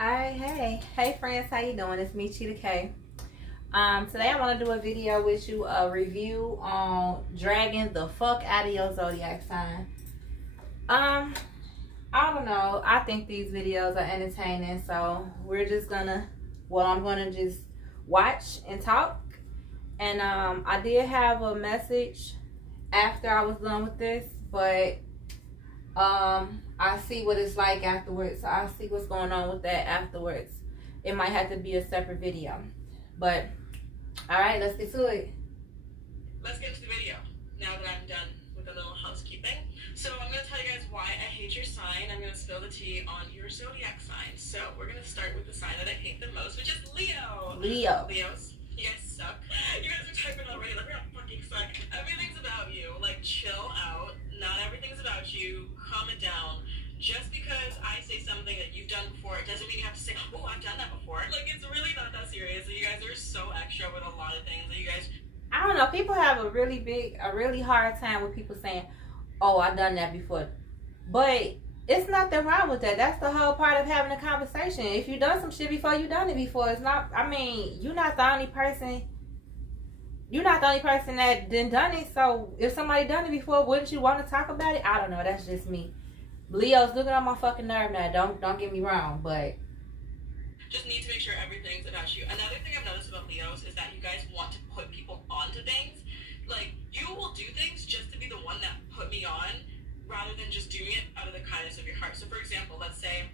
Hey friends, how you doing? It's me, Cheetah K. Today I want to do a video with you, a review on dragging the fuck out of your zodiac sign. I don't know. I think these videos are entertaining, so I'm gonna just watch and talk. And I did have a message after I was done with this, but I see what it's like afterwards. So I'll see what's going on with that afterwards. It might have to be a separate video. But alright, let's get to it. Let's get into the video now that I'm done with a little housekeeping. So I'm going to tell you guys why I hate your sign. I'm going to spill the tea on your zodiac sign. So we're going to start with the sign that I hate the most, which is Leo. Leos, you guys suck. You guys are typing already like, we're gonna fucking suck. Everything's about you. Like, chill out. Not everything's about you. Calm it down. Just because I say something that you've done before, it doesn't mean you have to say, oh, I've done that before. Like, it's really not that serious. You guys are so extra with a lot of things that you guys... I don't know. People have a really hard time with people saying, oh, I've done that before. But it's nothing wrong with that. That's the whole part of having a conversation. If you done some shit before, you done it before. It's not, I mean, you're not the only person that done it. So if somebody done it before, wouldn't you want to talk about it? I don't know. That's just me. Leo's looking on my fucking nerve now. Don't get me wrong, but just need to make sure everything's about you. Another thing I've noticed about Leos is that you guys want to put people onto things. Like, you will do things just to be the one that put me on, rather than just doing it out of the kindness of your heart. So for example, let's say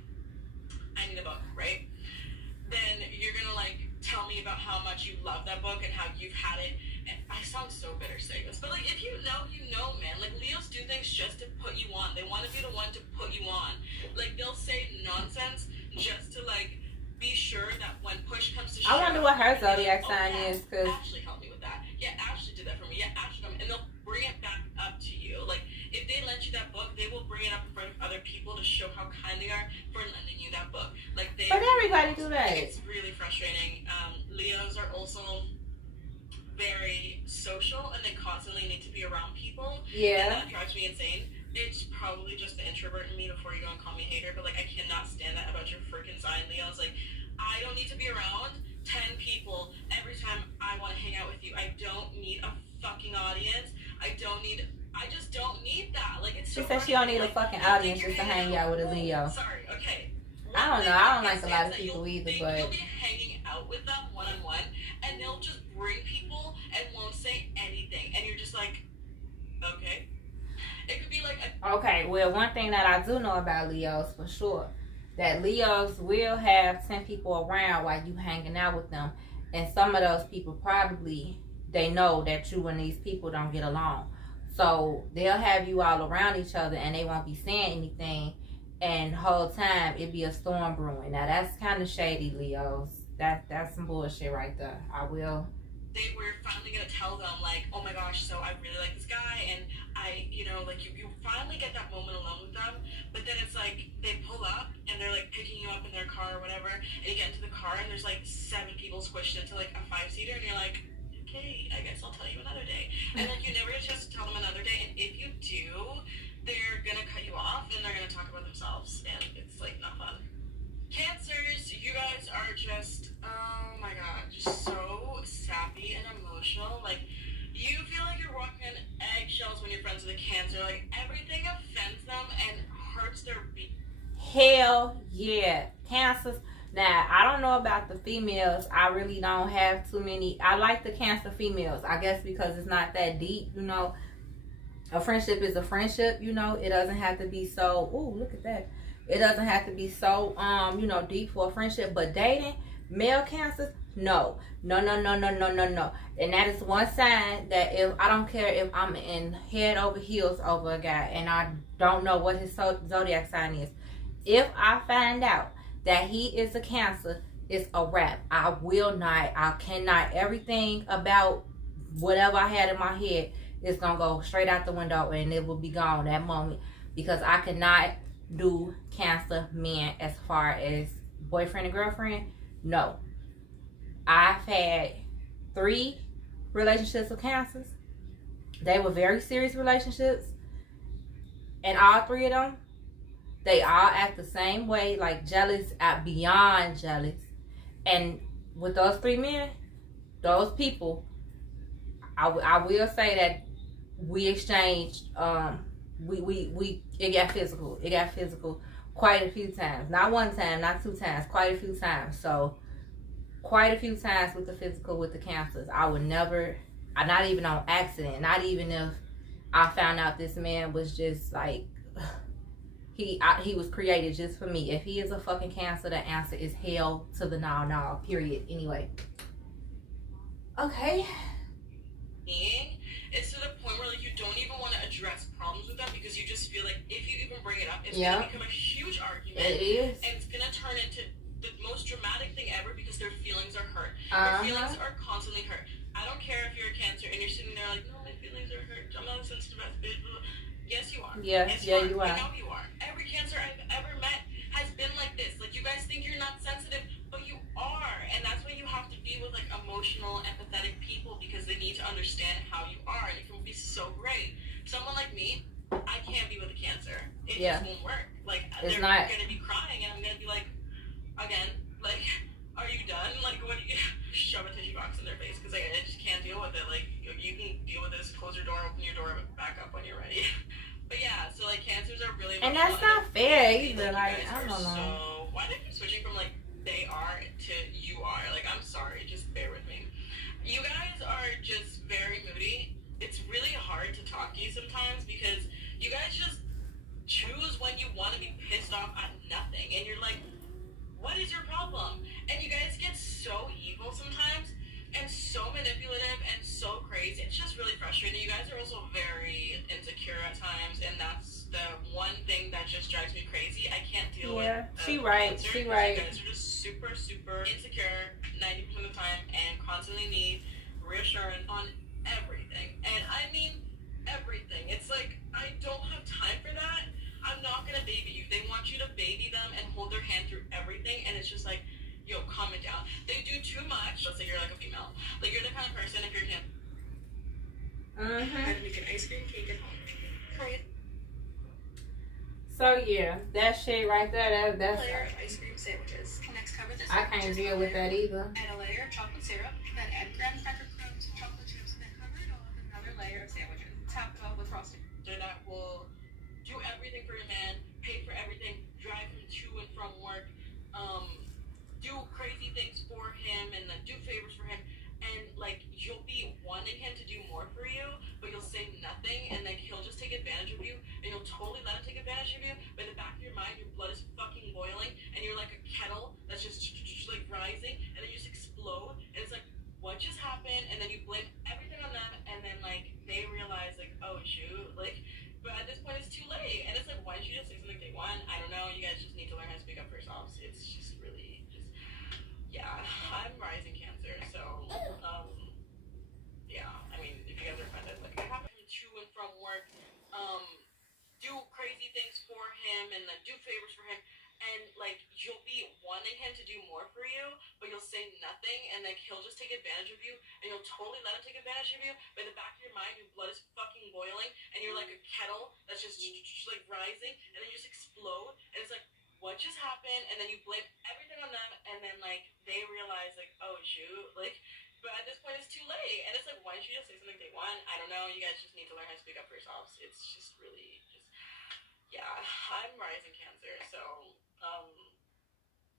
I need a book, right? Then you're gonna like tell me about how much you love that book and how you've had it. And I sound so bitter saying this, but like, if you know, you know, man. Like, Leos do things just to put you on. They want to be the one to put you on. Like, they'll say nonsense just to like be sure that when push comes to shove, I wonder what her zodiac sign is. Cause Ashley helped me with that. Yeah, Ashley did that for me. Yeah, Ashley told me, and they'll bring it back up to you. Like, if they lent you that book, they will bring it up in front of other people to show how kind they are for lending you that book. Like, but everybody do that. It's really frustrating. Leos are also very social, and they constantly need to be around people. Yeah, and that drives me insane. It's probably just the introvert in me before you go and call me a hater, but like, I cannot stand that about your freaking sign, Leos. Like, I don't need to be around 10 people every time I want to hang out with you. I don't need a fucking audience. I just don't need that. Like, it's so she said she don't need a fucking audience just to hang out with a Leo. Sorry, okay. I don't know. I don't like a lot of people either, but you'll be hanging out with them one-on-one, and they'll just bring people and won't say anything, and you're just like, okay. It could be like okay, well, one thing that I do know about Leos for sure, that Leos will have 10 people around while you hanging out with them, and some of those people probably, they know that you and these people don't get along, so they'll have you all around each other and they won't be saying anything, and the whole time it be a storm brewing. Now that's kind of shady, Leos. That's some bullshit right there. They were finally gonna tell them, like, oh my gosh, so I really like this guy, and I, you know, like, you finally get that moment alone with them, but then it's like, they pull up, and they're, like, picking you up in their car or whatever, and you get into the car, and there's, like, 7 people squished into, like, a 5-seater, and you're like, okay, I guess I'll tell you another day. And, like, you never get a chance to tell them another day, and if you do, they're gonna cut you off, and they're gonna talk about themselves, and it's, like, not fun. Cancers, you guys are just, oh my god, just so sappy and emotional. Like, you feel like you're walking on eggshells when you're friends with a Cancer. Like, everything offends them and hurts their beat. Hell yeah, Cancers. Now, I don't know about the females. I really don't have too many. I like the Cancer females, I guess, because it's not that deep, you know. A friendship is a friendship, you know. It doesn't have to be so, ooh, look at that. It doesn't have to be so, you know, deep for a friendship. But dating, male Cancers, no. No. And that is one sign that if, I don't care if I'm in head over heels over a guy and I don't know what his zodiac sign is. If I find out that he is a Cancer, it's a wrap. I cannot, everything about whatever I had in my head is going to go straight out the window and it will be gone that moment. Because I cannot do Cancer men as far as boyfriend and girlfriend. No. I've had 3 relationships with Cancers. They were very serious relationships, and all 3 of them, They all act the same way, like jealous, beyond jealous. And with those 3 men, those people, I will say that we exchanged. It got physical. It got physical quite a few times. Not one time, not 2 times, quite a few times. So quite a few times with the physical, with the cancers. I would never, not even on accident, not even if I found out this man was just like, he was created just for me. If he is a fucking Cancer, the answer is hell to the no, period. Anyway. Okay. It's to the point where like you don't even want to address problems with them because you just feel like if you even bring it up, it's gonna become a huge argument. It is. And it's gonna turn into the most dramatic thing ever because their feelings are hurt. Their feelings are constantly hurt. I don't care if you're a Cancer and you're sitting there like, no, my feelings are hurt. I'm not a sensitive ass bitch. Yes, you are. Yes, you are. I know you are. Every Cancer I've ever met has been like this. Like, you guys think you're not sensitive, but you are. And that's why you have to be with, like, emotional, empathetic people because they need to understand how you are. And it can be so great. Someone like me, I can't be with a Cancer. It just won't work. Like, they're going to be crying, and I'm going to be like, again, like, are you done? Like, what do you shove a tissue box in their face? Because I just can't deal with it. Like, you can deal with this, close your door, open your door back up when you're ready. But yeah, so like Cancers are really emotional. And that's not fair either. Like, I don't know. So why do you keep switching from like they are to you are? Like, I'm sorry, just bear with me. You guys are just very moody. It's really hard to talk to you sometimes because you guys just choose when you want to be pissed off at nothing. And you're like, what is your problem? And you guys get so evil sometimes and so manipulative and so crazy. It's just really frustrating. You guys are also very insecure at times, and that's the one thing that just drives me crazy. I can't deal with she right. You guys are just super insecure 90% of the time and constantly need reassurance on everything. And I mean everything. It's like, I don't have time for that. I'm not gonna baby you. They want you to baby them and hold their hand through everything, and it's just like, yo, calm it down. They do too much. Let's say you're like a female. Like, you're the kind of person, if you're him, I'd make an ice cream cake at home. Right. So yeah, that shit right there, that's a layer of ice cream sandwiches. Next, cover this. I can't deal with that either. Add a layer of chocolate syrup, then add graham cracker crumbs, chocolate chips, then cover it all with another layer of sandwiches. Top it off with frosting. That will do everything for your man, pay for everything, drive him to and from work, do crazy things for him, and then do favors for him, and like, you'll be wanting him to do more for you, but you'll say nothing, and like, he'll just take advantage of you, and you'll totally let him take advantage of you, but in the back of your mind, your blood is fucking boiling, and you're like a kettle that's just like rising, and then you just explode, and it's like, what just happened? And then you blame everything on them, and then like, they realize like, oh shoot, like, but at this point it's too late, and it's like, why didn't you just say something day one? I don't know, you guys just need to learn how to speak up for yourselves. It's just really just, yeah, I'm rising Cancer, so yeah, I mean, if you guys are offended, like, I have him to and from work, do crazy things for him, and then do favors for him, and like, you'll be wanting him to do more for you, but you'll say nothing, and like, he'll just take advantage of you, and you'll totally let him take advantage of you, but in the back of your mind, your blood is fucking boiling, and you're like a kettle that's just like rising, and then you just explode, and it's like, what just happened? And then you blame everything on them, and then like, they realize like, oh shoot, like, but at this point it's too late, and it's like, why didn't you just say something day one? I don't know, you guys just need to learn how to speak up for yourselves. It's just really just, yeah, I'm rising Cancer, so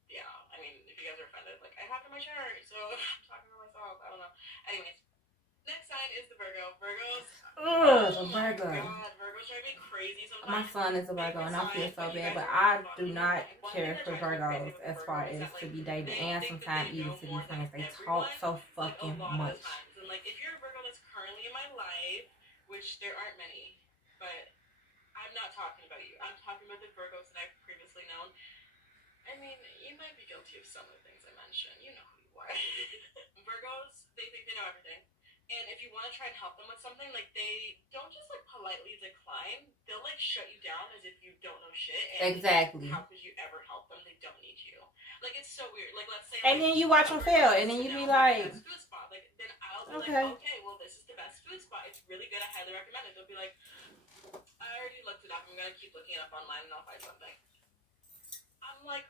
yeah, I mean, if you guys are offended, like, I have it in my chart, so I'm talking to myself, I don't know. Anyways, next sign is the Virgo. Virgos. Oh my God, Virgos drive me crazy sometimes. My son is a Virgo, and I feel so bad, but I do not care for Virgos as far as to be dating, and sometimes even to be friends. They talk so fucking much. And like, if you're a Virgo that's currently in my life, which there aren't many, but I'm not talking about you. I'm talking about the Virgos that I've previously known. I mean, you might be guilty of some of the things I mentioned. You know who you are. Virgos, they think they know everything. And if you want to try and help them with something, like, they don't just, like, politely decline. They'll, like, shut you down as if you don't know shit. And exactly. How could you ever help them? They don't need you. Like, it's so weird. Like, let's say... And like, then you watch them fail, and then you be like... Food spot. Like, then I'll be like, okay, well, this is the best food spot. It's really good. I highly recommend it. They'll be like, I already looked it up. I'm going to keep looking it up online, and I'll find something. like,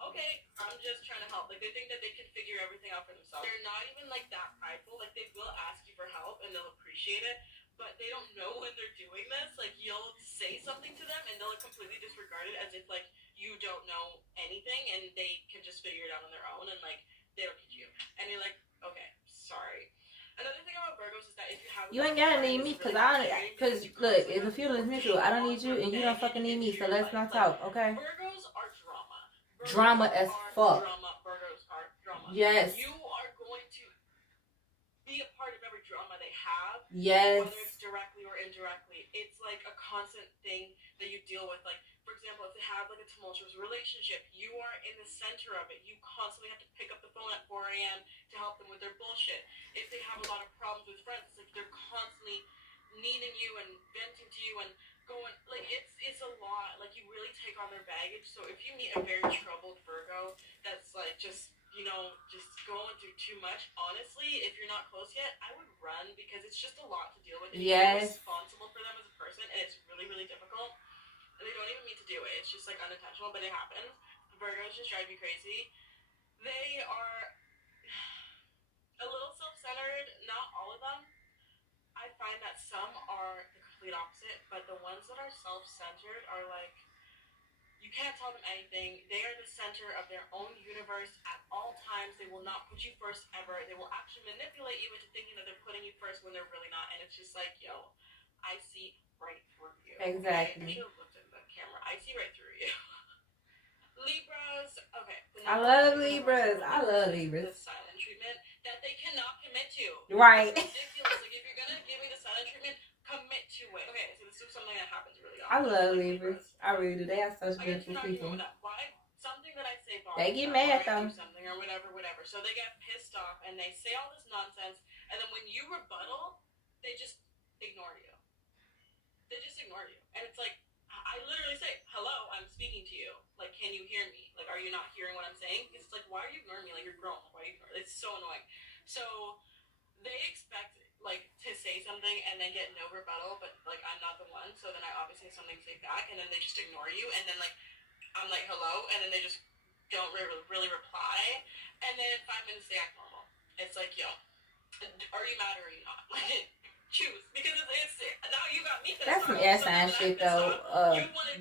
okay, I'm just trying to help. Like, they think that they can figure everything out for themselves. They're not even, like, that prideful. Like, they will ask you for help, and they'll appreciate it, but they don't know when they're doing this. Like, you'll say something to them, and they'll completely disregard it as if, like, you don't know anything, and they can just figure it out on their own, and, like, they don't need you. And you're like, okay, sorry. Another thing about Virgos is that if you have... You ain't gotta need me, cause look, if the feeling is mutual, I don't need you, and you don't fucking need me, so let's not talk, okay? Virgos are drama. Drama as fuck. Virgos are drama. Yes. You are going to be a part of every drama they have. Yes. Whether it's directly or indirectly. It's like a constant thing that you deal with. Like, for example, if they have like a tumultuous relationship, you are in the center of it. You constantly have to pick up the phone at 4 a.m. to help them with their bullshit. If they have a lot of problems with friends, it's like they're constantly needing you and venting to you and going, like, it's a lot. Like, you really take on their baggage. So if you meet a very troubled Virgo that's like just, you know, just going through too much, honestly, if you're not close yet, I would run, because it's just a lot to deal with. And you're responsible for them as a person, and it's really, really difficult. And they don't even mean to do it. It's just like unintentional, but it happens. Virgos just drive you crazy. They are a little self-centered. Not all of them. I find that some are the complete opposite, but the ones that are self-centered are like, you can't tell them anything. They are the center of their own universe at all times. They will not put you first ever. They will actually manipulate you into thinking that they're putting you first when they're really not. And it's just like, yo, I see right through you. Exactly. Okay? I should have looked at the camera. I see right through you. Libras. Okay. I love Libras. I love Libras. The silent treatment that they cannot commit to. Right. It's ridiculous. Like, if you're gonna give me the silent treatment, commit to it. Okay, so this is something that happens really often. I love Libras. I really do. They are such beautiful people. Why? Something that I say bothers they get them, mad or though. do something or whatever. So they get pissed off and they say all this nonsense, and then when you rebuttal, they just ignore you. They just ignore you, and it's like, I literally say, "Hello, I'm speaking to you. Like, can you hear me? Like, are you not hearing what I'm saying?" It's like, why are you ignoring me? Like, you're grown. Why are you ignoring? It's so annoying. So they expect, like, to say something and then get no rebuttal, but, like, I'm not the one, so then I obviously say something to say back, and then they just ignore you, and then, like, I'm like, hello, and then they just don't really reply, and then in 5 minutes they act normal. It's like, yo, are you mad or are you not? Like, choose, because it's now you got me pissed off. That's some air sign shit, though.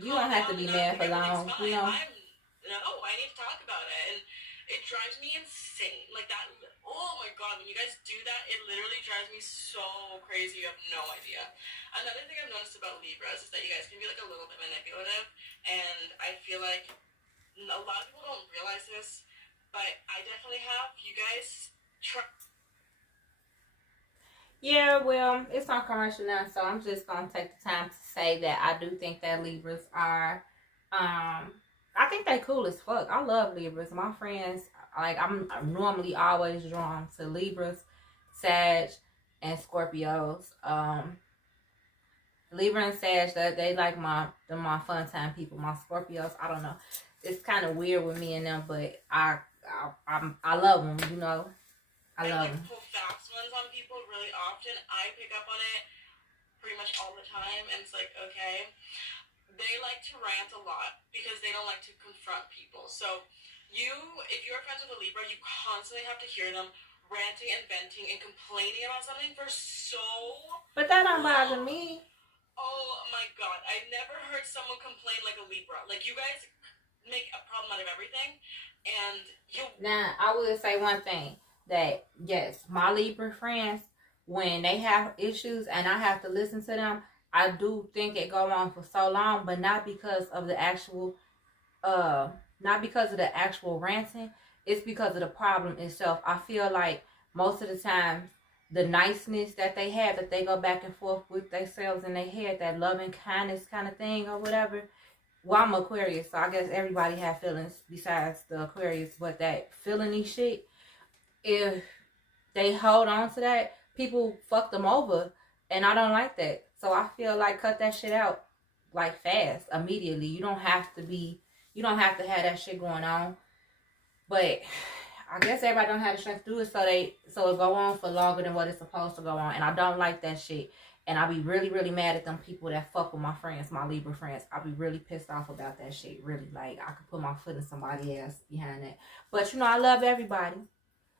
You don't have to be mad for long, you know? No, I need to talk about it, and it drives me insane. Like, that, oh my god, when you guys do that, it literally drives me so crazy. You have no idea. Another thing I've noticed about Libras is that you guys can be, like, a little bit manipulative, and I feel like a lot of people don't realize this, but I definitely have. You guys try. Yeah, well, it's on commercial now, so I'm just gonna take the time to say that I do think that Libras are, I think they cool as fuck. I love Libras. My friends, like, I'm normally always drawn to Libras, Sag, and Scorpios. Libra and Sag, they like my fun time people. My Scorpios, I don't know. It's kind of weird with me and them, but I love them, you know. I love them. Pull fast ones on people really often. I pick up on it pretty much all the time, and it's like, okay. They like to rant a lot because they don't like to confront people. So if you're friends with a Libra, you constantly have to hear them ranting and venting and complaining about something for so But that don't bother me. Oh my god, I never heard someone complain like a Libra. Like, you guys make a problem out of everything, and you... Now, I will say one thing, that, yes, my Libra friends, when they have issues and I have to listen to them, I do think it go on for so long, but not because of the actual, ranting. It's because of the problem itself. I feel like most of the time, the niceness that they have, that they go back and forth with themselves in their head, that loving kindness kind of thing or whatever. Well, I'm Aquarius, so I guess everybody have feelings besides the Aquarius, but that feeling shit, if they hold on to that, people fuck them over, and I don't like that. So I feel like cut that shit out, like, fast, immediately. You don't have to have that shit going on. But I guess everybody don't have the strength to do it, so it go on for longer than what it's supposed to go on, and I don't like that shit. And I be really, really mad at them people that fuck with my friends, my Libra friends. I be really pissed off about that shit. Really, like, I could put my foot in somebody's ass behind that. But, you know, I love everybody.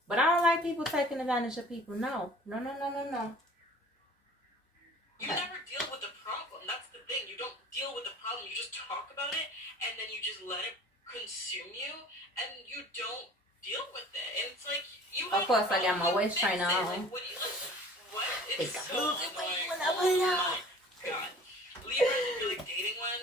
But I don't like people taking advantage of people. No. No, no, no, no, no. You never deal with the problem. That's the thing. You don't deal with the problem. You just talk about it, and then you just let it consume you, and you don't deal with it. And it's like, you have of course, I got my waist trainer on. Like, what do you, like, what? It's so annoying. Oh my god. Libra, if you're like dating one,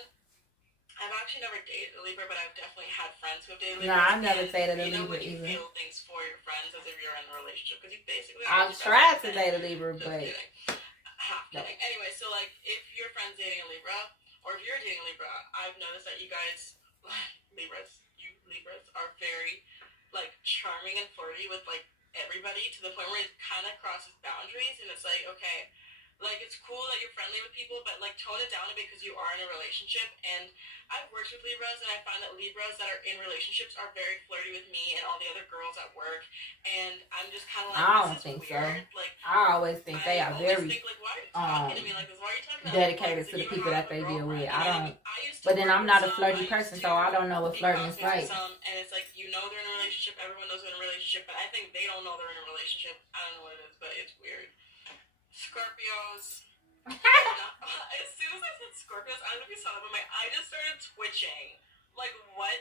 I've actually never dated a Libra, but I've definitely had friends who have dated Libra. No, I've never dated a Libra you either. You feel things for your friends as if you're in a relationship, because you basically... I've tried to date a Libra, but... No. Anyway, so like, if your friend's dating a Libra, or if you're dating a Libra, I've noticed that you guys, you Libras, are very, like, charming and flirty with, like, everybody, to the point where it kind of crosses boundaries, and it's like, okay, like, it's cool that you're friendly with people, but, like, tone it down a bit because you are in a relationship. And I've worked with Libras, and I find that Libras that are in relationships are very flirty with me and all the other girls at work, and I'm just kind of like, I don't this is think weird. so. Like, I always think they are very think, like, why are you talking to me like this? Why are you talking to dedicated like, to the people that they deal with. I don't. I But then I'm not a flirty person, so I don't know what flirting is like. And it's like, you know they're in a relationship, everyone knows they're in a relationship, but I think they don't know they're in a relationship. I don't know what it is, but it's weird. Scorpios. As soon as I said Scorpios, I don't know if you saw that, but my eye just started twitching. Like, what?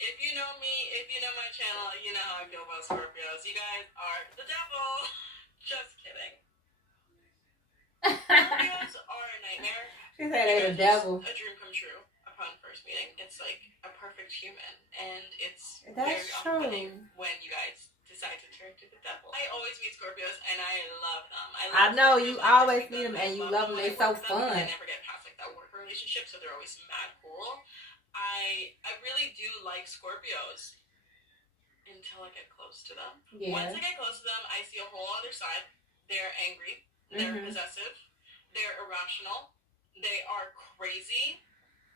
If you know me, if you know my channel, you know how I feel about Scorpios. You guys are the devil. Just kidding. Scorpios are a nightmare. She said they're the devil. A dream come true upon first meeting. It's like a perfect human, and it's very off-putting when you guys decide to turn to the devil. I always meet Scorpios, and I love them. I know you always meet them, and you love them. They're so fun. I never get past like that work relationship, so they're always mad cool. I really do like Scorpios until I get close to them. Yeah. Once I get close to them, I see a whole other side. They're angry. They're possessive. They're irrational. They are crazy.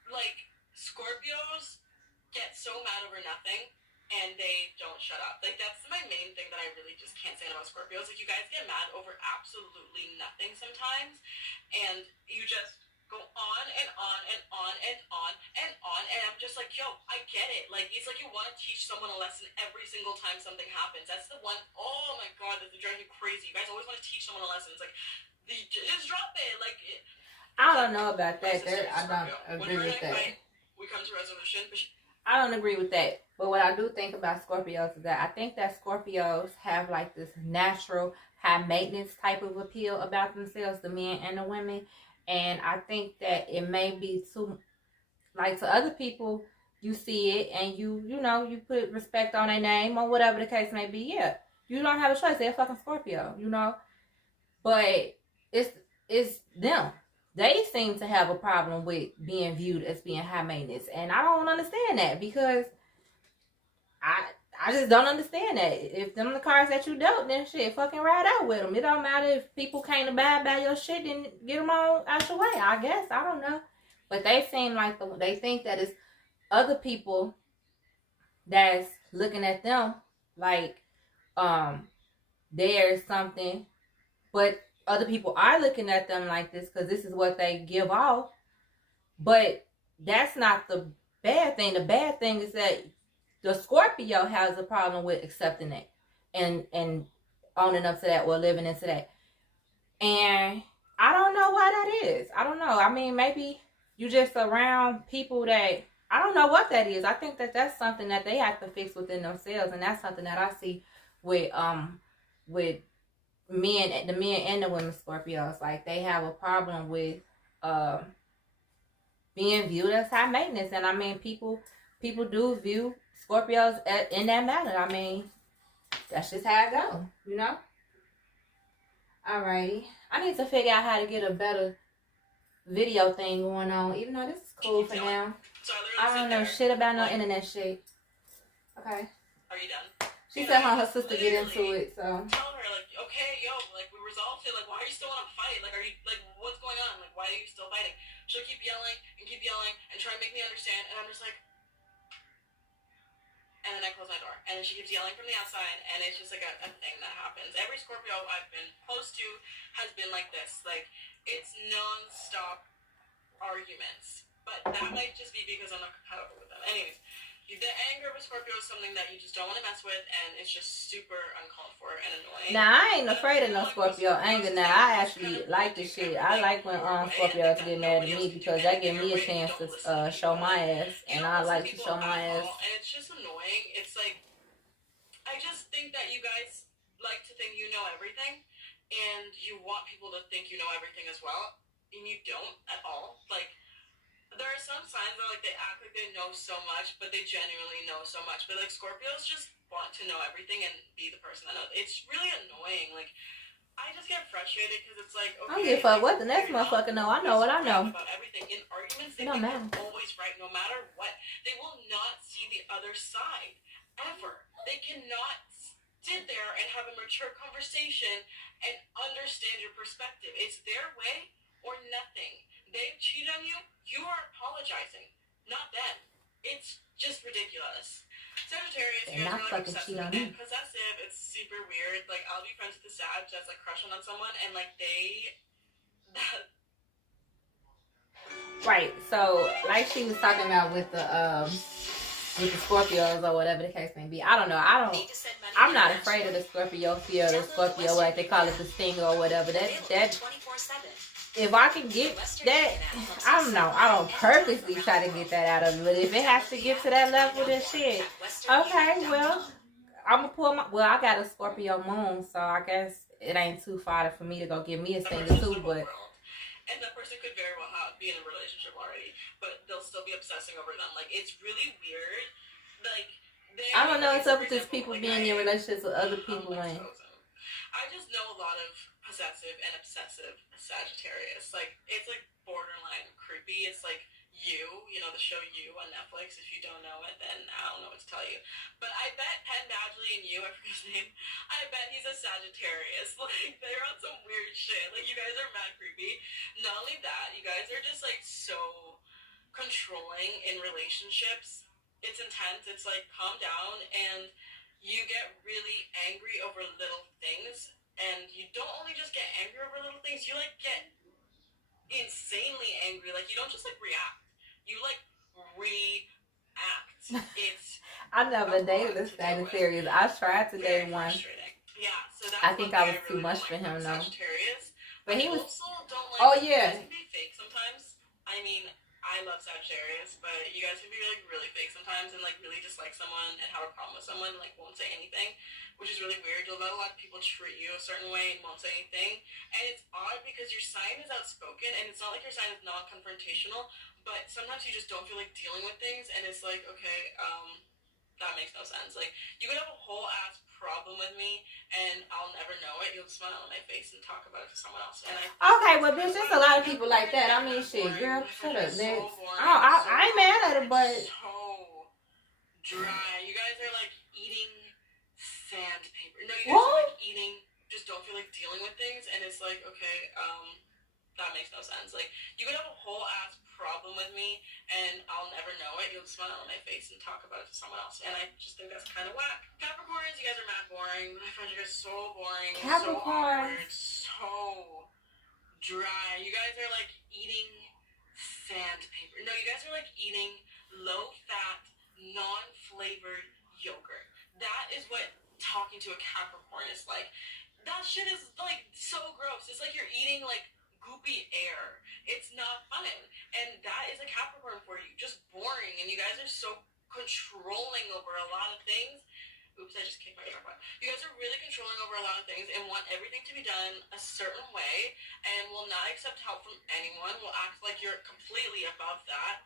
Like, Scorpios get so mad over nothing, and they don't shut up. Like, that's my main thing that I really just can't stand about Scorpios. Like, you guys get mad over absolutely nothing sometimes, and you just go on and on and on and on and on, and I'm just like, yo, I get it. Like, it's like you want to teach someone a lesson every single time something happens. That's the one, oh my god, that drives you crazy. You guys always want to teach someone a lesson. It's like, just drop it. Like, I don't know about that. I don't agree with that. We come to resolution. I don't agree with that. But what I do think about Scorpios is that I think that Scorpios have like this natural high maintenance type of appeal about themselves, the men and the women. And I think that it may be too, like, to other people, you see it and you know, you put respect on their name or whatever the case may be. Yeah, you don't have a choice. They're a fucking Scorpio, you know. But it's them. They seem to have a problem with being viewed as being high maintenance. And I don't understand that, because I just don't understand that. If them the cards that you dealt, then shit, fucking ride out with them. It don't matter if people can't abide by your shit, then get them all out your way, I guess. I don't know. But they seem like they think that it's other people that's looking at them like there's something. But other people are looking at them like this because this is what they give off. But that's not the bad thing. The bad thing is that the Scorpio has a problem with accepting it and owning up to that or living into that. And I don't know why that is. I don't know. I mean, maybe you just around people that, I don't know what that is. I think that that's something that they have to fix within themselves. And that's something that I see with men, the men and the women Scorpios. Like, they have a problem with being viewed as high maintenance. And I mean, people do view Scorpios in that manner. I mean, that's just how it goes, you know? Alrighty. I need to figure out how to get a better video thing going on, even though this is cool for now. I don't know shit about no internet shit. Okay. Are you done? She said her sister get into it, so. Tell her, like, okay, yo, like, we resolved it. Like, why are you still want to fight? Like, are you, like, what's going on? Like, why are you still fighting? She'll keep yelling and try to make me understand, and I'm just like, and then I close my door. And then she keeps yelling from the outside, and it's just like a thing that happens. Every Scorpio I've been close to has been like this. Like, it's non-stop arguments. But that might just be because I'm not compatible with them. Anyways, the anger of a Scorpio is something that you just don't want to mess with, and it's just super uncalled for and annoying. Now, I ain't afraid of no Scorpio anger. Now, I actually like the shit. I like when Scorpios get mad at me because that give me a chance to show my ass, and I like to show my ass. And it's just annoying. It's like, I just think that you guys like to think you know everything, and you want people to think you know everything as well, and you don't at all. Like, there are some signs that, like, they act like they know so much, but they genuinely know so much. But, like, Scorpios just want to know everything and be the person that knows. It's really annoying. Like, I just get frustrated because it's like, okay, I don't give a fuck what the next motherfucker know. I know what I know. About everything. In arguments, they don't think matter. they're always right, no matter what. They will not see the other side ever. They cannot sit there and have a mature conversation and understand your perspective. It's their way or nothing. They cheat on you, you are apologizing, not them. It's just ridiculous. Sagittarius, you guys are like obsessive and possessive. It's super weird. Like, I'll be friends with the Sag that's like crushing on someone, and like Right. So, like she was talking about with the Scorpios or whatever the case may be. I don't know. I'm not afraid of the Scorpio fear, the Scorpio, like they call it, the stinger or whatever. That if I can get that, I don't know. I don't purposely try to get that out of it, but if it has to get to that level, then shit. Okay, well, I'm gonna pull my. Well, I got a Scorpio moon, so I guess it ain't too far for me to go give me a stinger too, but. And that person could very well be in a relationship already, but they'll still be obsessing over them. Like, it's really weird. Like, I don't know what's up with just people being in relationships with other people. I just know a lot of possessive and obsessive Sagittarius. Like, it's like borderline creepy. It's like you know, the show You on Netflix. If you don't know it, then I don't know what to tell you. But I bet Penn Badgley and I forget his name, I bet he's a Sagittarius. Like, they're on some weird shit. Like, you guys are mad creepy. Not only that, you guys are just like so controlling in relationships. It's intense. It's like, calm down, and you get really angry over little things. And you don't only just get angry over little things, you like get insanely angry. Like, you don't just like react, you like react. It's I never dated a Sagittarius. I tried to date one. Yeah, so that's I think I was too much for him though. But he was. Oh yeah. You guys can be fake sometimes. I mean, I love Sagittarius, but you guys can be like really fake sometimes and like really dislike someone and have a problem with someone and like won't say anything, which is really weird. You'll let a lot of people treat you a certain way and won't say anything. And it's odd because your sign is outspoken, and it's not like your sign is non-confrontational, but sometimes you just don't feel like dealing with things, and it's like, okay, that makes no sense. Like, you could have a whole ass problem with me and I'll never know it. You'll smile on my face and talk about it to someone else. And okay, well, bitch, there's a lot of people like that. I mean, shit, girl, shut up. I ain't mad at it, but so dry. You guys are like eating sandpaper. No, you guys are like eating. Just don't feel like dealing with things, and it's like, okay, that makes no sense. Like, you could have a whole ass problem with me and I'll never know it. You'll smile on my face and talk about it to someone else, and I just think that's kind of whack. Capricorns, you guys are mad boring. I find you guys so boring, so awkward, so dry. You guys are like eating sandpaper. No, you guys are like eating low-fat, non-flavored yogurt. That is what talking to a Capricorn is like. That shit is like so gross. It's like you're eating like goopy air. It's not fun. And that is a Capricorn for you. Just boring. And you guys are so controlling over a lot of things. Oops, I just kicked my tripod. You guys are really controlling over a lot of things and want everything to be done a certain way and will not accept help from anyone. Will act like you're completely above that.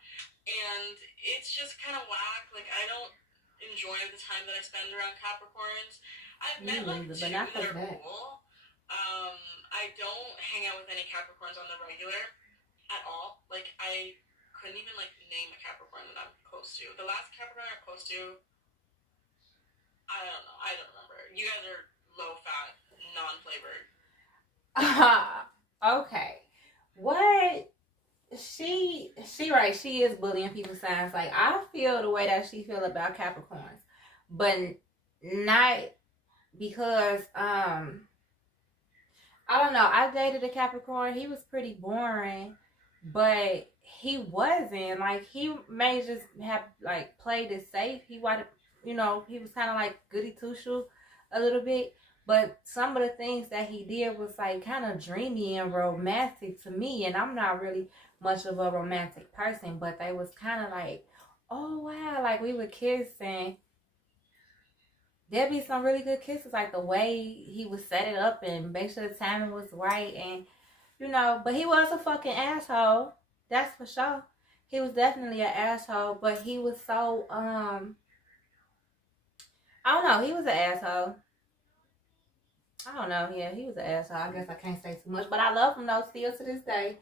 And it's just kind of whack. Like, I don't enjoy the time that I spend around Capricorns. I've met like two that are cool. I don't hang out with any Capricorns on the regular at all. Like, I couldn't even like name a Capricorn that I'm close to. The last Capricorn I'm close to, I don't know. I don't remember. You guys are low fat, non-flavored. Okay. What? She right. She is bullying people's signs. Like, I feel the way that she feel about Capricorns, but not because I don't know. I dated a Capricorn. He was pretty boring, but he wasn't. Like, he may just have, like, played it safe. He wanted, you know, he was kind of like goody two-shoe a little bit. But some of the things that he did was, like, kind of dreamy and romantic to me. And I'm not really much of a romantic person, but they was kind of like, oh, wow. Like, we would kiss and there'd be some really good kisses, like the way he would set it up and make sure the timing was right. And, you know, but he was a fucking asshole. That's for sure. He was definitely an asshole, but he was so, I don't know. He was an asshole. I don't know. Yeah, he was an asshole. I guess I can't say too much, but I love him though, still to this day.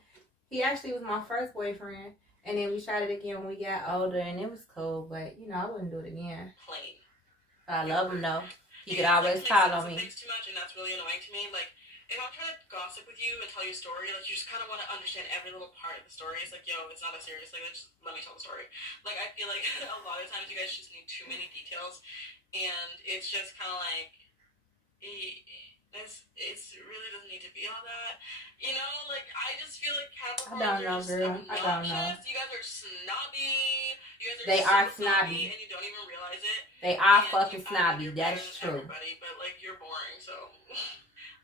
He actually was my first boyfriend, and then we tried it again when we got older, and it was cool, but, you know, I wouldn't do it again. Plain. I love him though. He could Yeah, always like, call on me. Thinks too much, and that's really annoying to me. Like, if I'm trying to gossip with you and tell you a story, like, you just kind of want to understand every little part of the story. It's like, yo, it's not that serious. Like, just let me tell the story. Like, I feel like a lot of times you guys just need too many details, and it's just kind of like, it really doesn't need to be all that. You know, like, I just feel like Capricorns I don't know, girl. I don't know. You guys are snobby. You guys are They so are snobby, and you don't even realize it. They are And fucking you act like snobby. you're That better is than true. Everybody, but, like, you're boring, so.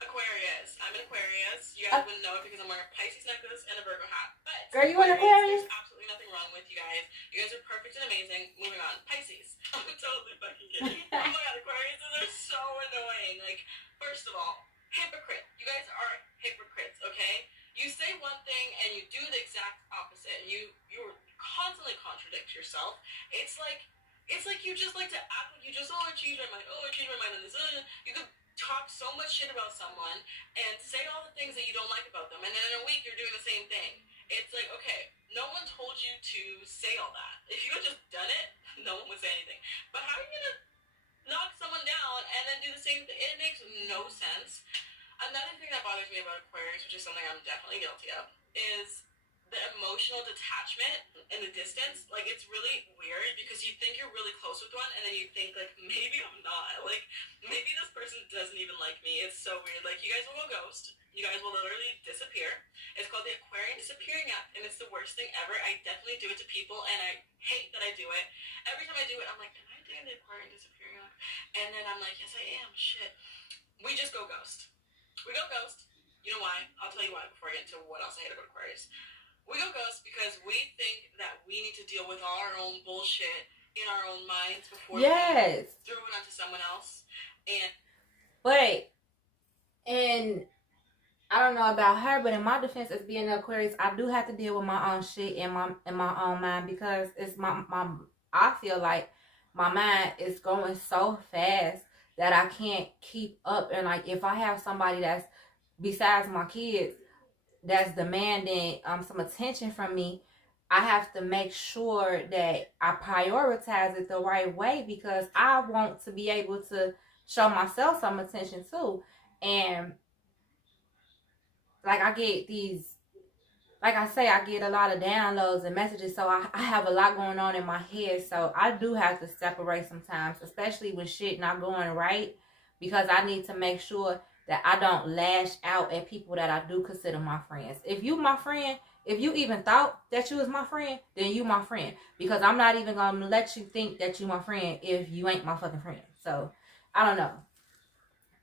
Aquarius. I'm an Aquarius. You guys wouldn't know it because I'm wearing a Pisces necklace and a Virgo hat. But Girl, you an Aquarius? There's absolutely nothing wrong with you guys. You guys are perfect and amazing. Moving on. Pisces. I'm totally fucking kidding. Oh my god, Aquarius are so annoying. Like, first of all, hypocrite. You guys are hypocrites, okay? You say one thing and you do the exact opposite. You constantly contradict yourself. It's like you just like to act like you just, oh, I changed my mind. Oh, I changed my mind on this. You could talk so much shit about someone and say all the things that you don't like about them, and then in a week you're doing the same thing. It's like, okay, no one told you to say all that. If you had just done it, no one would say anything. But how are you gonna knock someone down and then do the same thing? It makes no sense. Another thing that bothers me about Aquarius, which is something I'm definitely guilty of, is the emotional detachment and the distance. Like, it's really weird because you think you're really close with one, and then you think, like, maybe I'm not. Like, maybe this person doesn't even like me. It's so weird. Like, you guys will go ghost. You guys will literally disappear. It's called the Aquarian Disappearing Act, and it's the worst thing ever. I definitely do it to people, and I hate that I do it. Every time I do it, I'm like, am I doing the Aquarian Disappearing Act? And then I'm like, yes, I am. Shit. We just go ghost. We go ghost. You know why? I'll tell you why before I get into what else I hate about Aquarius. We go ghost because we think that we need to deal with all our own bullshit in our own minds before we throw it onto someone else. And I don't know about her, but in my defense as being an Aquarius, I do have to deal with my own shit in my own mind, because it's my I feel like my mind is going so fast that I can't keep up. And, like, if I have somebody that's besides my kids that's demanding some attention from me, I have to make sure that I prioritize it the right way, because I want to be able to show myself some attention too. And, like, I get these, like I say, I get a lot of downloads and messages, so I have a lot going on in my head, so I do have to separate sometimes, especially when shit not going right, because I need to make sure that I don't lash out at people that I do consider my friends. If you my friend, if you even thought that you was my friend, then you my friend. Because I'm not even going to let you think that you my friend if you ain't my fucking friend. So, I don't know.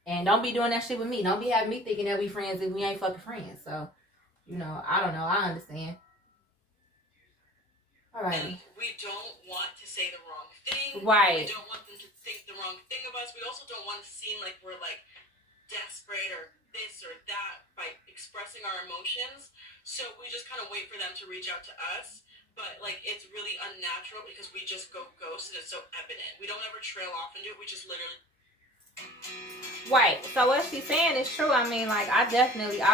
And don't be doing that shit with me. Don't be having me thinking that we friends if we ain't fucking friends. So, you know, I don't know. I understand. Alright. And we don't want to say the wrong thing. Right. We don't want them to think the wrong thing of us. We also don't want to seem like we're, like, desperate or this or that by expressing our emotions. So we just kind of wait for them to reach out to us. But, like, it's really unnatural because we just go ghost and it's so evident. We don't ever trail off into it. We just literally... Right. So what she's saying is true. I mean, like, I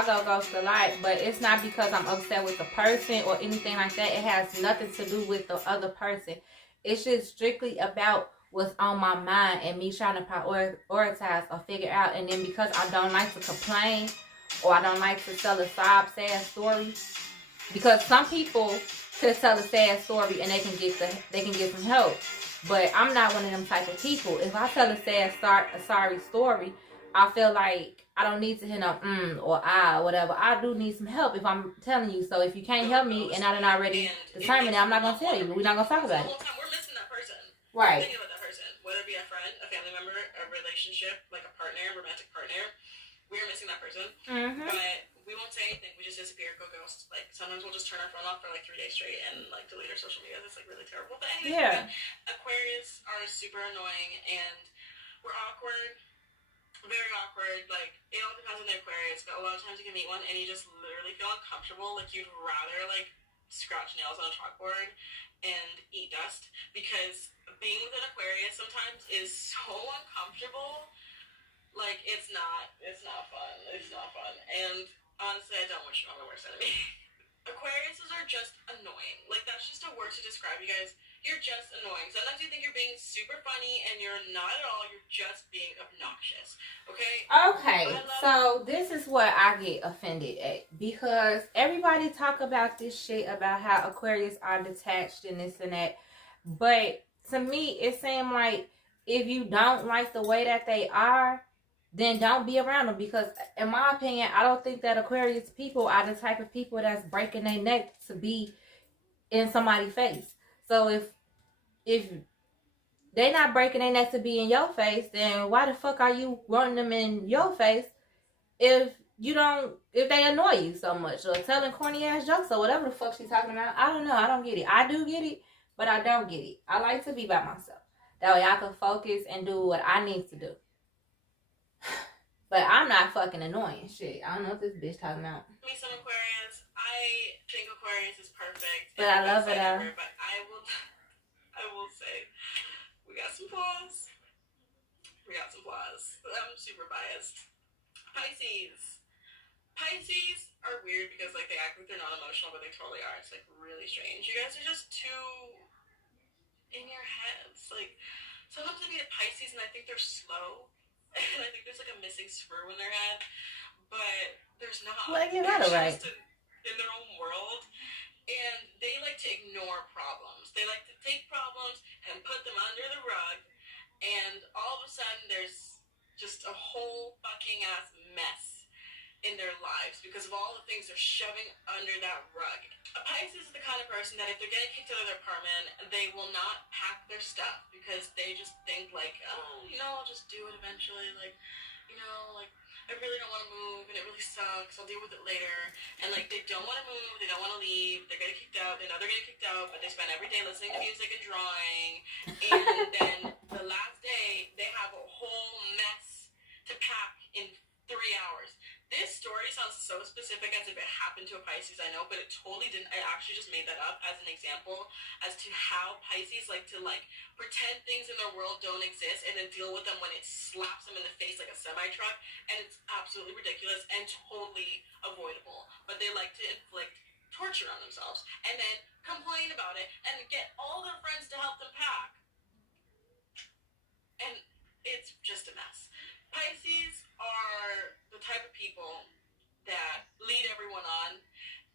go ghost a lot, but it's not because I'm upset with the person or anything like that. It has nothing to do with the other person. It's just strictly about what's on my mind and me trying to prioritize or figure out. And then because I don't like to complain or I don't like to tell a sad story, because some people could tell a sad story and they can get some help. But I'm not one of them type of people. If I tell a sorry story, I feel like I don't need to hear no or or whatever. I do need some help if I'm telling you. So if you can't help me and I done already determined it, I'm not gonna tell you. We're not gonna talk about it. The whole time we're missing that person. Right. Thinking about that person, whether it be a friend, a family member, a relationship, like a partner, romantic partner. We're missing that person. But we won't say anything. We just disappear, go ghost. Like sometimes we'll just turn our phone off for like 3 days straight and like delete our social media. That's like really terrible. But anyway, Aquarius are super annoying and we're awkward. Very awkward. Like it all depends on the Aquarius, but a lot of times you can meet one and you just literally feel uncomfortable. Like you'd rather like scratch nails on a chalkboard and eat dust, because being with an Aquarius sometimes is so uncomfortable. Like it's not fun. It's not fun. And honestly, I don't wish you on my worst enemy. Aquariuses are just annoying. Like that's just a word to describe you guys. You're just annoying. Sometimes you think you're being super funny and you're not at all. You're just being obnoxious. Okay? Okay. So this is what I get offended at, because everybody talk about this shit about how Aquarius are detached and this and that. But to me, it seems like if you don't like the way that they are, then don't be around them. Because in my opinion, I don't think that Aquarius people are the type of people that's breaking their neck to be in somebody's face. So if they not breaking their neck to be in your face, then why the fuck are you wanting them in your face if they annoy you so much, or telling corny ass jokes or whatever the fuck she's talking about? I don't know. I don't get it. I do get it, but I don't get it. I like to be by myself. That way I can focus and do what I need to do. But I'm not fucking annoying. Shit, I don't know what this bitch talking about. Me some Aquarius. I think Aquarius is perfect. But I love it. But I will say, we got some flaws. I'm super biased. Pisces are weird because like they act like they're not emotional, but they totally are. It's like really strange. You guys are just too in your heads. Like sometimes I meet a Pisces and I think they're slow. And I think there's like a missing screw in their head, but there's not. Well, you got it right. In their own world, and they like to ignore problems. They like to take problems and put them under the rug, and all of a sudden there's just a whole fucking ass mess in their lives because of all the things they're shoving under that rug. A Pisces is the kind of person that if they're getting kicked out of their apartment, they will not pack their stuff because they just think like, oh, I'll just do it eventually. Like, like I really don't want to move and it really sucks. I'll deal with it later. And like they don't want to move, they don't want to leave. They're getting kicked out. They know they're getting kicked out, but they spend every day listening to music and drawing. And then the last day, they have a whole mess to pack in 3 hours. This story sounds so specific as if it happened to a Pisces, I know, but it totally didn't. I actually just made that up as an example as to how Pisces like to like pretend things in their world don't exist and then deal with them when it slaps them in the face like a semi-truck, and it's absolutely ridiculous and totally avoidable. But they like to inflict torture on themselves and then complain about it and get all their friends to help them pack. And it's just a mess. Pisces are the type of people that lead everyone on,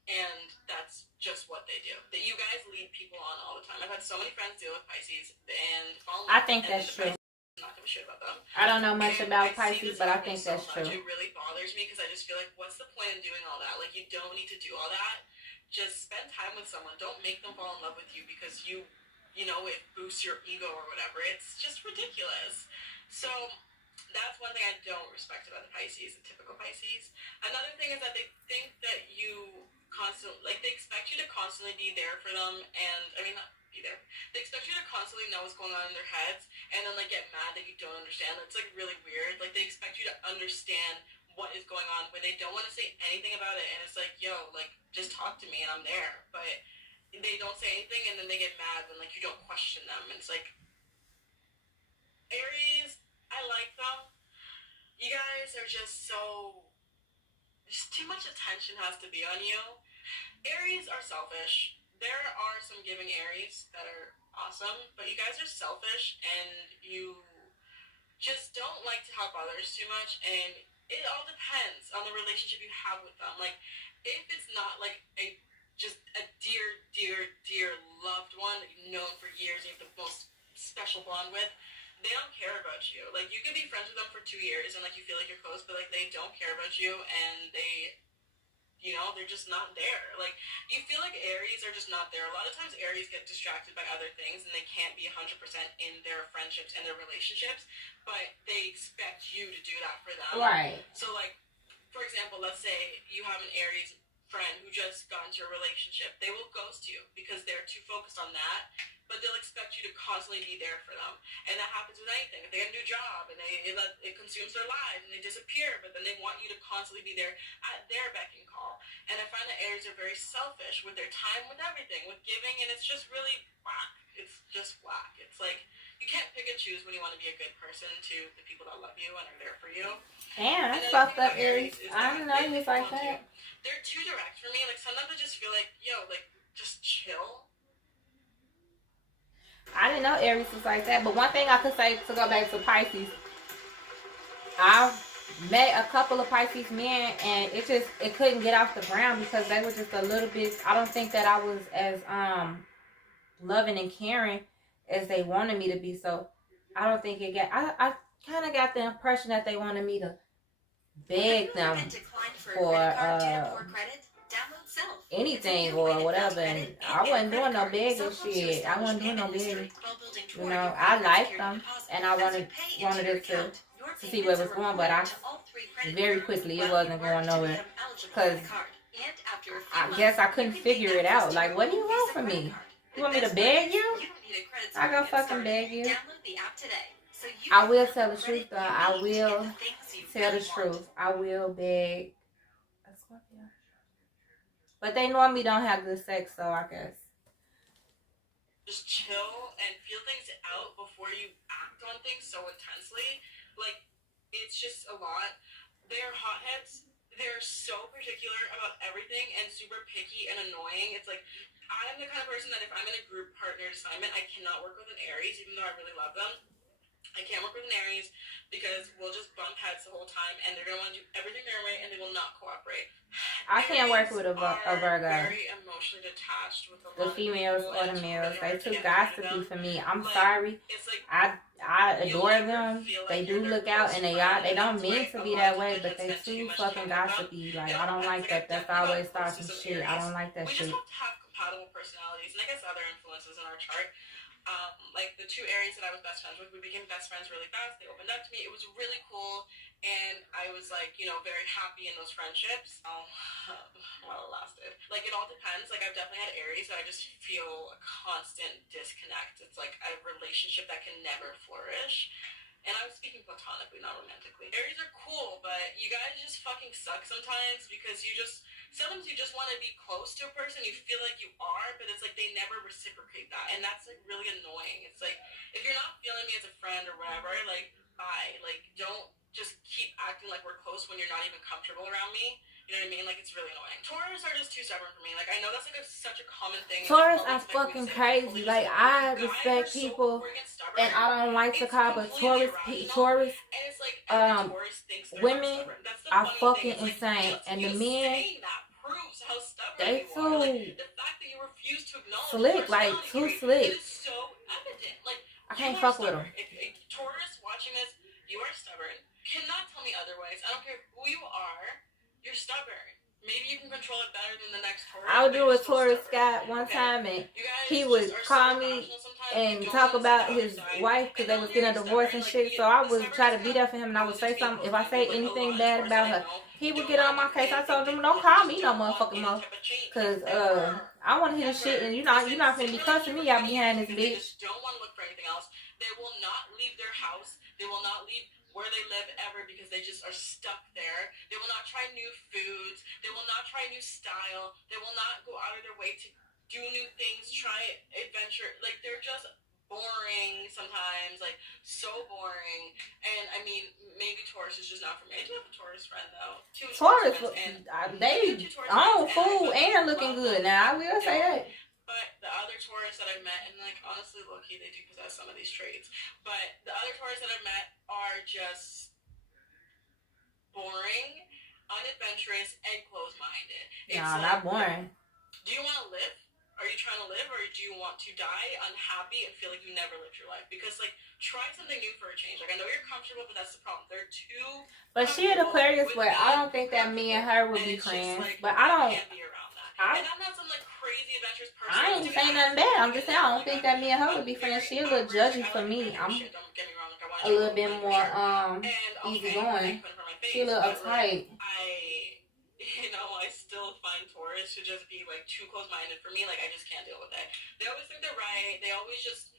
and that's just what they do. That you guys lead people on all the time. I've had so many friends deal with Pisces and fall in love. I think that's true. I'm not giving a shit about them. I don't know much about Pisces, but I think that's true. It really bothers me because I just feel like, what's the point in doing all that? Like, you don't need to do all that. Just spend time with someone. Don't make them fall in love with you because it boosts your ego or whatever. It's just ridiculous. So that's one thing I don't respect about the Pisces, the typical Pisces. Another thing is that they think that you they expect you to constantly be there for them, and not be there. They expect you to constantly know what's going on in their heads, and then like get mad that you don't understand. It's like really weird. Like they expect you to understand what is going on when they don't want to say anything about it, and it's like, yo, like just talk to me and I'm there. But they don't say anything, and then they get mad when like you don't question them. And it's like, Aries, I like them. You guys are just too much attention has to be on you. Aries are selfish. There are some giving Aries that are awesome, but you guys are selfish and you just don't like to help others too much, and it all depends on the relationship you have with them. Like, if it's not like a dear loved one that you've known for years and you have the most special bond with, they don't care about about you. Like, you could be friends with them for 2 years and, like, you feel like you're close, but, like, they don't care about you, and they, you know, they're just not there. Like, you feel like Aries are just not there. A lot of times Aries get distracted by other things, and they can't be 100% in their friendships and their relationships, but they expect you to do that for them. Right. So, like, for example, let's say you have an Aries friend who just got into a relationship. They will ghost you because they're too focused on that, but they'll expect you to constantly be there for them. And that happens with anything. If they get a new job and it consumes their lives and they disappear, but then they want you to constantly be there at their beck and call. And I find that Aries are very selfish with their time, with everything, with giving, and it's just really whack. It's just whack. It's like, you can't pick and choose when you want to be a good person to the people that love you and are there for you. And that's fucked up, Aries. I don't know you like that. They're too direct for me. Like, sometimes I just feel like, yo, like, just chill. I didn't know Aries was like that, but one thing I could say to go back to Pisces, I've met a couple of Pisces men, and it couldn't get off the ground because they were just a little bit. I don't think that I was as loving and caring as they wanted me to be. So I don't think it got. I kind of got the impression that they wanted me to beg them for anything or whatever, and I wasn't doing no begging shit. I wasn't doing no begging. You know, I liked them, and I wanted it to see where it was going, but I very quickly it wasn't going nowhere because I guess I couldn't figure it out. Like, what do you want from me? You want me to beg you? I go fucking beg you. I will tell the truth, though. I will tell the truth. I will beg. But they normally don't have good sex, so I guess. Just chill and feel things out before you act on things so intensely. Like, it's just a lot. They're hotheads. They're so particular about everything and super picky and annoying. It's like, I'm the kind of person that if I'm in a group partner assignment, I cannot work with an Aries, even though I really love them. I can't work with an Aries because we'll just bump heads the whole time, and they're going to want to do everything their way, and they will not cooperate. I can't work with a Virgo. Very emotionally detached with the females or the males. They too gossipy for me. I'm sorry. I adore them. They do look out, and they don't mean to be that way, but they too fucking gossipy. Like, I don't like that. That's always starts some shit. I don't like that shit. We just have to have compatible personalities, and I guess other influences in our chart. Like the two Aries that I was best friends with, we became best friends really fast. They opened up to me. It was really cool, and I was like, you know, very happy in those friendships. Well, it lasted. Like, it all depends. Like, I've definitely had Aries that I just feel a constant disconnect. It's like a relationship that can never flourish. And I was speaking platonically, not romantically. Aries are cool, but you guys just fucking suck sometimes because sometimes you just want to be close to a person. You feel like you are, but it's like they never reciprocate that. And that's like really annoying. It's like, if you're not feeling me as a friend or whatever, like, bye. Like, don't just keep acting like we're close when you're not even comfortable around me. You know what I mean? Like, it's really annoying. Taurus are just too stubborn for me. Like, I know that's like such a common thing. Taurus are fucking crazy. Like, I respect people, and I don't like to call, but Taurus, women are fucking insane, and the men, they too slick, like too slick. I can't fuck with them. If a Taurus watching this, you are stubborn. Cannot tell me otherwise. I don't care who you are. You're stubborn. Maybe you can control it better than the next Taurus. I would do a Taurus guy one time, and he would call me and talk about his wife because they was getting a divorce and shit. So I would try to be there for him, and I would say something. If I say anything bad about her, he would get on my case. I told him, don't call me no motherfucking more, because I want to hear this shit, and you're not finna be cussing me out behind this bitch. They just don't want to look for anything else. They will not leave their house. They will not leave where they live ever because they just are stuck there. They will not try new foods. They will not try new style. They will not go out of their way to do new things, try adventure. Like, they're just boring sometimes, like, so boring. And I mean, maybe Taurus is just not for me. I do have a Taurus friend, though. Taurus, they on food and looking good. Now, I will say that. But the other Taurus that I've met, and like, honestly, low-key, they do possess some of these traits, but the other Taurus that I've met are just boring, unadventurous, and close-minded. Nah, not boring. Do you want to live? Are you trying to live, or do you want to die unhappy and feel like you never lived your life? Because, like, try something new for a change. Like, I know you're comfortable, but that's the problem. They're too. But she an Aquarius, but I don't think that me and her would be friends. Like, but I don't. Can't be around that. And I'm not some like crazy adventurous person. I ain't saying nothing bad. I'm just saying I don't think that me and her would be friends. She a little judgy for me. I'm a little bit more easygoing. She a little uptight. I still find Taurus to just be like too close-minded for me. Like, I just can't deal with it. They always think they're right. They always just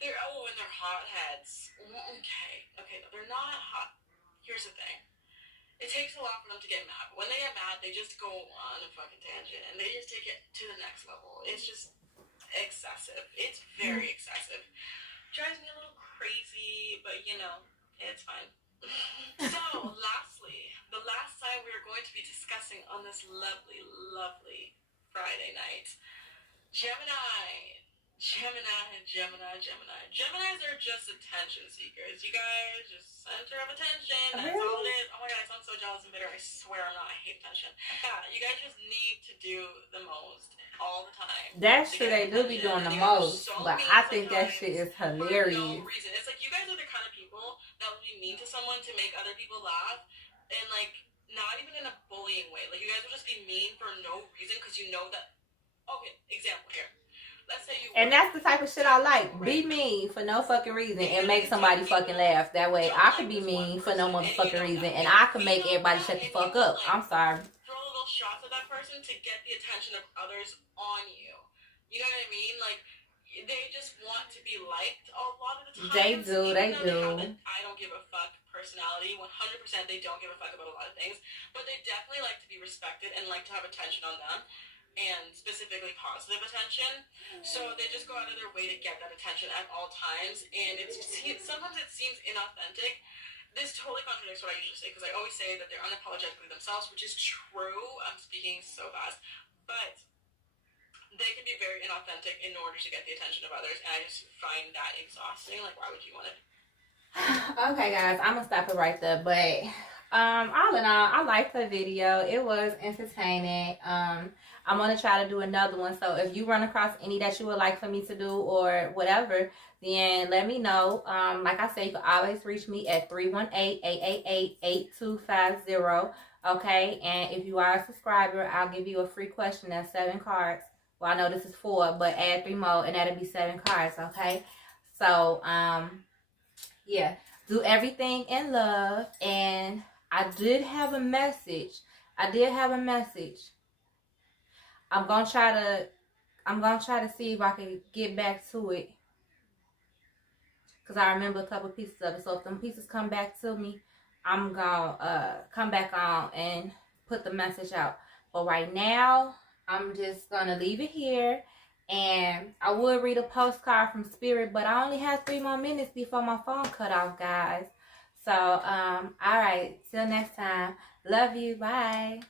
and they're hotheads. Okay, no, they're not hot. Here's the thing. It takes a lot for them to get mad. But when they get mad, they just go on a fucking tangent and they just take it to the next level. It's just excessive. It's very excessive. Drives me a little crazy, but it's fine. So, lastly, the last time we are going to be discussing on this lovely, lovely Friday night, Geminis are just attention seekers. You guys, just center of attention. That's all it is. Oh my god, I sound so jealous and bitter. I swear I'm not. I hate attention. Yeah, you guys just need to do the most all the time. That's true. They do be doing the most, but I think that shit is hilarious. For no reason. It's like you guys are the kind of people that will be mean to someone to make other people laugh, and like not even in a bullying way. Like you guys will just be mean for no reason because you know that. Okay, example here. Let's say you. And that's the type of shit I like. Be mean for no fucking reason and make somebody fucking laugh. That way I could be mean for no motherfucking reason and I could make everybody shut the fuck up. I'm sorry. Throw little shots at that person to get the attention of others on you. You know what I mean? Like, they just want to be liked a lot of the time. They do. They I don't give a fuck personality. 100% they don't give a fuck about a lot of things. But they definitely like to be respected and like to have attention on them. And specifically positive attention. So they just go out of their way to get that attention at all times. And sometimes it seems inauthentic. This totally contradicts what I usually say, because I always say that they're unapologetically themselves, which is true. I'm speaking so fast. But they can be very inauthentic in order to get the attention of others. And I just find that exhausting. Like, why would you want it? Okay, guys, I'm going to stop it right there. But all in all, I liked the video. It was entertaining. I'm going to try to do another one. So if you run across any that you would like for me to do or whatever, then let me know. Like I said, you can always reach me at 318-888-8250. Okay, and if you are a subscriber, I'll give you a free question. That's 7 cards. Well, I know this is 4, but add 3 more and that'll be 7 cards. Okay, so yeah, do everything in love. And I did have a message. I'm gonna try to see if I can get back to it, because I remember a couple pieces of it. So if them pieces come back to me, I'm gonna come back on and put the message out. But right now, I'm just gonna leave it here. And I would read a postcard from Spirit, but I only have 3 more minutes before my phone cut off, guys. So, all right, till next time. Love you. Bye.